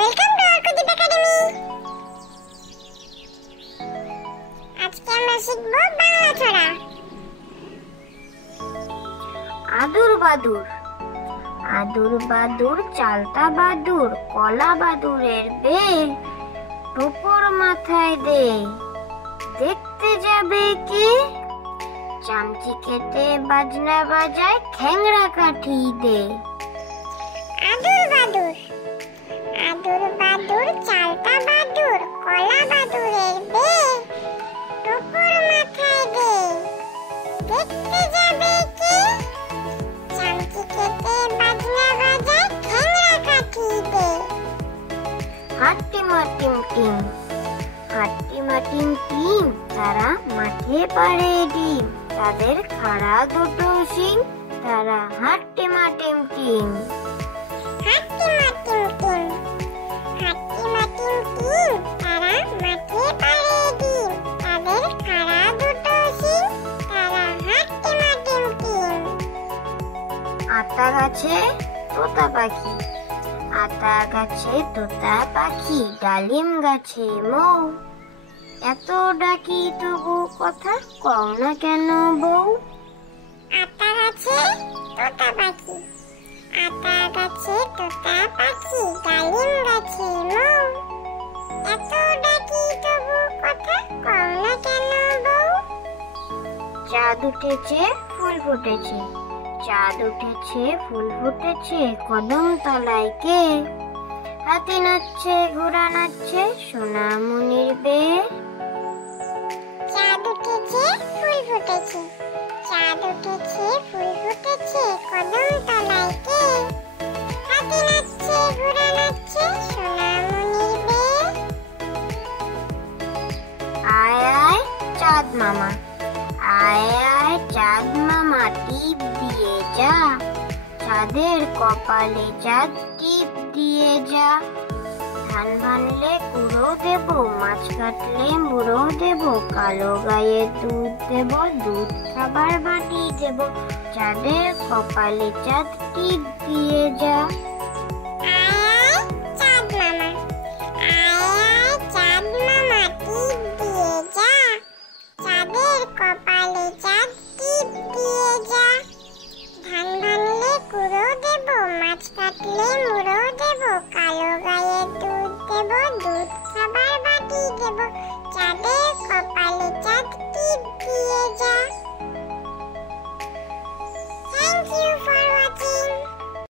Welcome to আরকুদীপ academy. আজকে আমরা শিখব বাংলা ছড়া। আদুর বাদুর। আদুর বাদুর চালতা বাদুর, কলা বাদুরের বে, টোপর মাথায় দে, দেখতে যাবে কে? চামচি কেটে বাজনা বাজায়, খ্যাংরা কাঠি দে। আদুর বাদুর। আদুর বাদুর চালতা বাদুর, কলা বাদুরের বে, টোপর মাথায় দে, দেখতে যাবে কে? চামচি কেটে বাজনা বাজায়, খ্যাংরা কাঠি দে। হাট্টিমা টিম টিম। হাট্টিমা টিম টিম, তারা মাঠে পাড়ে ডিম, তাদের খাড়া দুটো শিং, তারা হাট্টিমা টিম টিম। হাট্টিমা টিম টিম। হাট্টিমা টিম টিম, তারা মাঠে পাড়ে ডিম, তাদের খাড়া দুটো শিং, তারা হাট্টিমা টিম টিম। আতা গাছে তোতা পাখি। আতা গাছে তোতা পাখি, ডালিম গাছে মৌ, এত ডাকি তবু কথা কও না কেন বউ? আতা গাছে তোতা পাখি। আতা গাছে তোতা পাখি, ডালিম গাছে মৌ, এত ডাকি তবু কথা কও না কেন বউ? চাঁদ উঠেছে ফুল ফুটেছে। চাঁদ উঠেছে ফুল ফুটেছে, কদম তলায় কে? হাতি নাচছে ঘোড়া নাচছে, সোনামণির বে। চাঁদ উঠেছে ফুল ফুটেছে। চাঁদ উঠেছে ফুল ফুটেছে, কদম তলায় কে? হাতি নাচছে ঘোড়া নাচছে, সোনামণির বে। আয় আয় চাঁদ মামা। আয় আয় চাঁদ মামা, টিপ দিয়ে যা, চাঁদের কপালে চাঁদ টিপ দিয়ে যা। ধান ভানলে কুড়ো দেব, মাছ কাটলে মুড়ো দেব, কালো গায়ে দুধ দেব, দুধ খাবার বাটি দেব, চাঁদের কপালে চাঁদ টিপ দিয়ে যা।